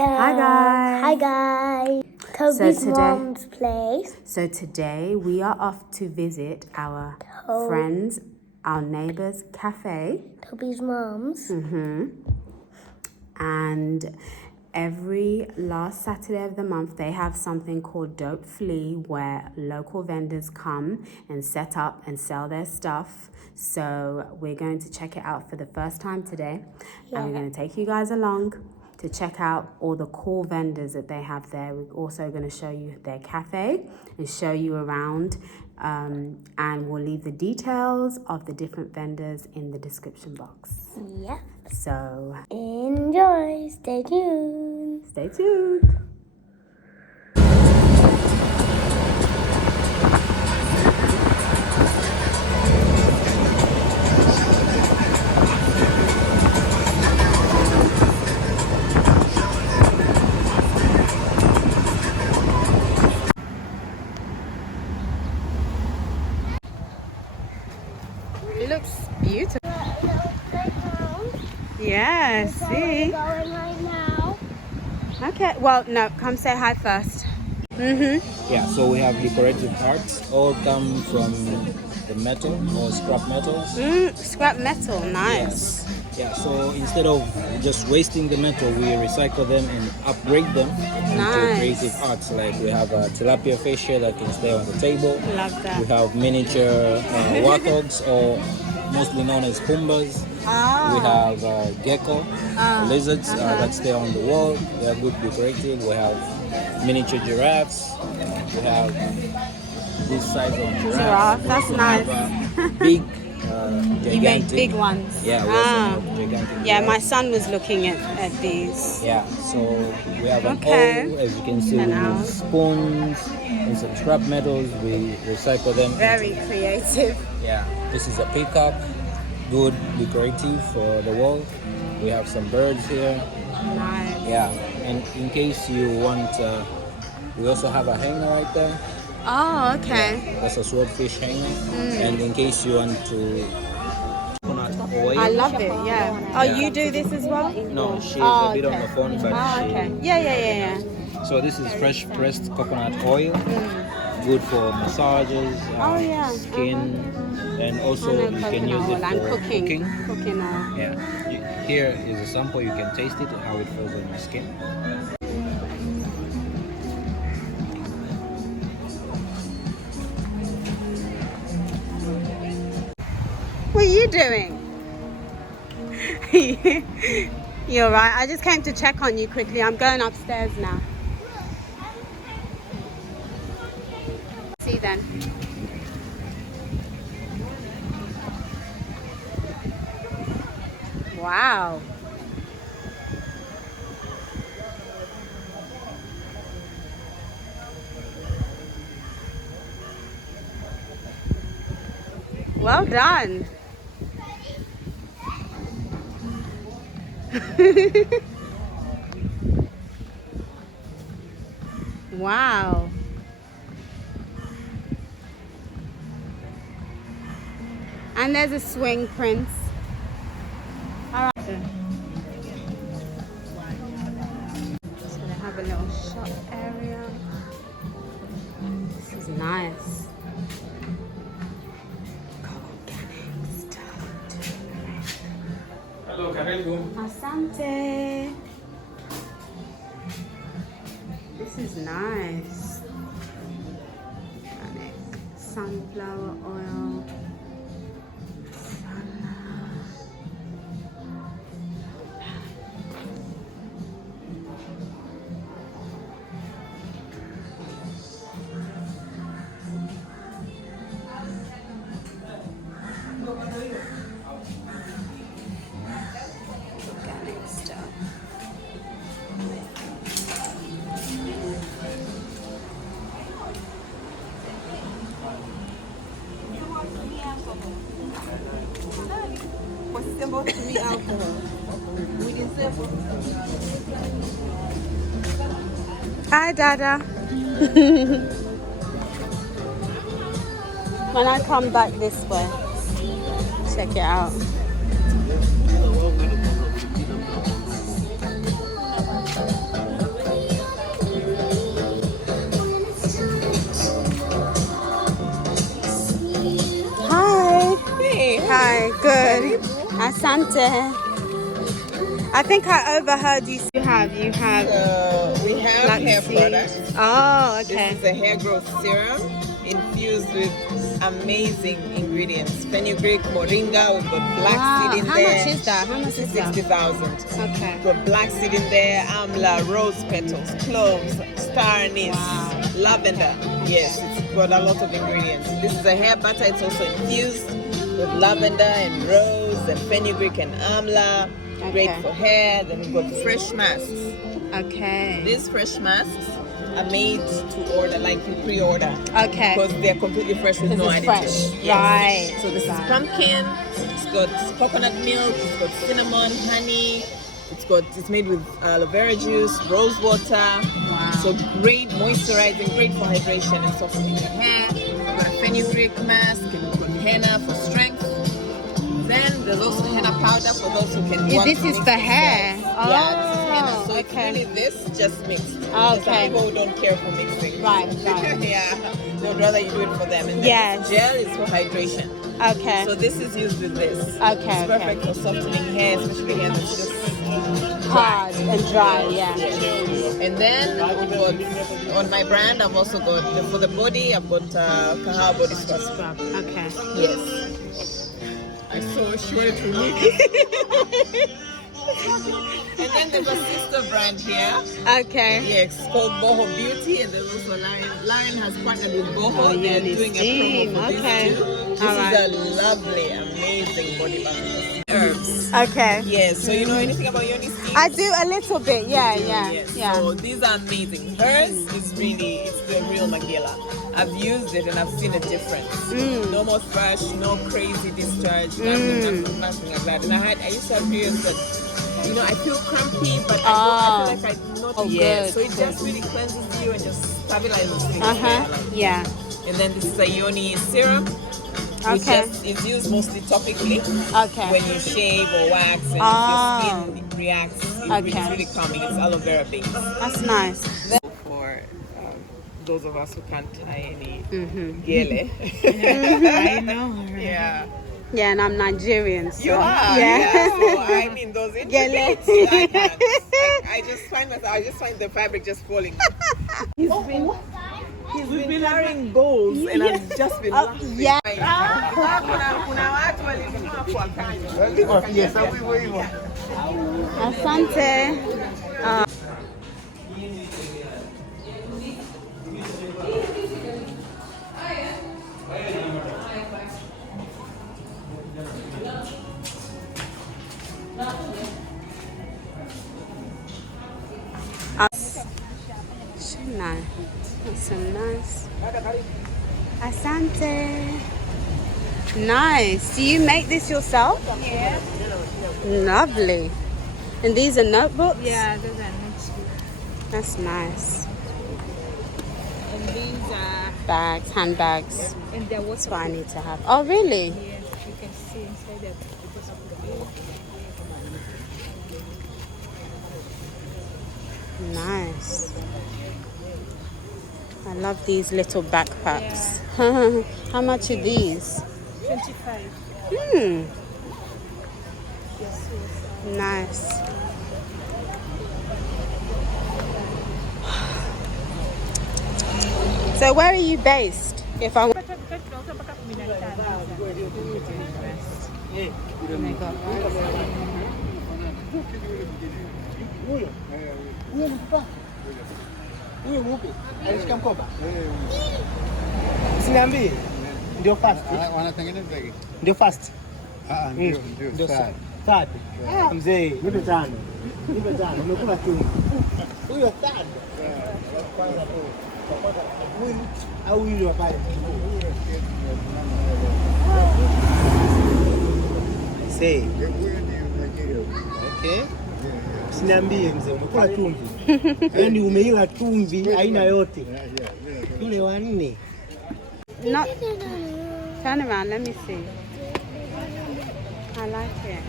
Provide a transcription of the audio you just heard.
Hi guys. Toby's today- mom's place. So today we are off to visit our friends, our neighbors' cafe. Toby's mom's. And every last Saturday of the month they have something called Dope Flea, where local vendors come and set up and sell their stuff. So we're going to check it out for the first time today. And we're going to take you guys along to check out all the cool vendors that they have there. We're also going to show you their cafe and show you around. And we'll leave the details of the different vendors in the description box. Yep. So Enjoy. Stay tuned. stay tuned. It looks beautiful. Yeah, see? Going right now. Okay, well, no, come say hi first. Yeah, so we have decorative arts, all come from the metal or scrap metals. Scrap metal, nice. Yeah, so instead of just wasting the metal, we recycle them and upgrade them into Nice. creative arts. Like we have a tilapia fish here that can stay on the table. Love We that. have miniature warthogs, or mostly known as pumbas. Ah. We have gecko, lizards that stay on the wall. They are good decorative. We have miniature giraffes. We have this size of Giraffe, that's We nice. have, big, gigantic. You make big ones. Yeah, we Ah. also make gigantic. Yeah, my giraffes. son was looking at these. Yeah, so we have an Okay. owl, as you can see, An with owl. spoons and some scrap metals. We recycle them. Very creative. Yeah, this is a peacock, good decorative for the wall. We have some birds here. Nice. Yeah, and in case you want, we also have a hanger right there. Oh, okay. That's a swordfish hanger. And in case you want to coconut oil. I love it, yeah. Oh, Yeah. you do this as well? No, she's Oh, a bit on okay. the phone, but Oh, she. okay. Yeah. So this is fresh pressed coconut oil. Good for massages, Oh, yeah. skin, and I also know you can use coconut it oil for and cooking. Cooking oil. Yeah. Here is a sample. You can taste it, how it feels on your skin. What are you doing? You're right. I just came to check on you quickly. I'm going upstairs now. See you then. Wow. Well done. Wow. And there's a swing, Prince. All right. So they have a little shop area. This is nice. Organic stuff. Hello, karibu. Asante. This is nice. Organic sunflower oil. Organic stuff. Hi, Dada. When I come back this way, check it out. Asante. I think I overheard you. You have. We have hair flaxseed. products. Oh, okay. This is a hair growth serum infused with amazing ingredients. Fenugreek, moringa, we've got black seed in How there. much is that? How much is that? 60,000. Okay. We've got black seed in there, amla, rose petals, cloves, star anise, lavender. Yes, it's got a lot of ingredients. This is a hair butter. It's also infused with lavender and rose and fenugreek and amla. Great for hair. Then we've got fresh masks. Okay. These fresh masks are made to order, like you pre-order. Okay. Because they're completely fresh with no It's additives. fresh. Yes. Right. So this is pumpkin. It's got coconut milk. It's got cinnamon, honey. It's made with aloe vera juice, rose water. Wow. So great moisturizing, great for hydration and softening your hair. We've got a fenugreek mask and we've got henna for strength. Then there's also henna powder for those who can. This is for hair. Oh, yeah, this is henna. So okay. it's really this just mixed. Okay. Some people who don't care for mixing. Right. Yeah, they'd rather you do it for them. And then Yes. this gel is for hydration. Okay. So this is used with this. Okay, It's perfect for softening hair, especially hair that's just hard and dry, yeah. Yes. And then we've got, on my brand, I've also got, for the body, I've got Kahawa body scrub. Okay. Yes. I saw a short to me. And then there's a sister brand here. Okay. Yeah, it's called Boho Beauty, and there's also Lion. Lion has partnered with Boho. Oh, yeah, They're this doing team. a promo for Okay. these two. This All right. is a lovely, amazing body butter. Herbs. Okay. Yes, so you know anything about yoni steam? I do a little bit, yeah. So these are amazing. Hers is really, it's the real Magilla. I've used it and I've seen a difference. No more thrush, no crazy discharge, nothing like that. And I used to have periods that, you know, I feel crumpy, but I feel like I'm not good. So it just really cleanses you and just stabilizes things. Yeah. And then this is a yoni serum. Which is used mostly topically. Okay. When you shave or wax and your skin reacts, it's really calming. It's aloe vera based. That's nice. For those of us who can't tie any gele. I know. Yeah. Yeah, and I'm Nigerian, so. You are. Yeah. So I mean, those intricate. I just find the fabric just falling. He's been carrying goals and I've just been laughing. Yeah. Asante. Nice. That's so nice. Asante. Nice. Do you make this yourself? Yeah. Lovely. And these are notebooks? Yeah, those are notebooks. That's nice. And these are, Bags, handbags. and they're That's what I need to have. Oh, really? Yes, you can see inside that. Nice. I love these little backpacks. How much are these? 25. Nice. So where are you based? If I Usiniambie. Ndio fast. Wanatengeneza hiki. Ndio fast. Ndio sad. Sad. Mzee, nipe tano. Nipe tano. Umekula chumvi. Huyo sad. Kwanza tu. Huyu au yule wa pale. Say. Okay. Usiniambie mzee, umekula chumvi. Yaani umeila chumvi aina yote. Yule wa nne. not turn around, let me see. I like it.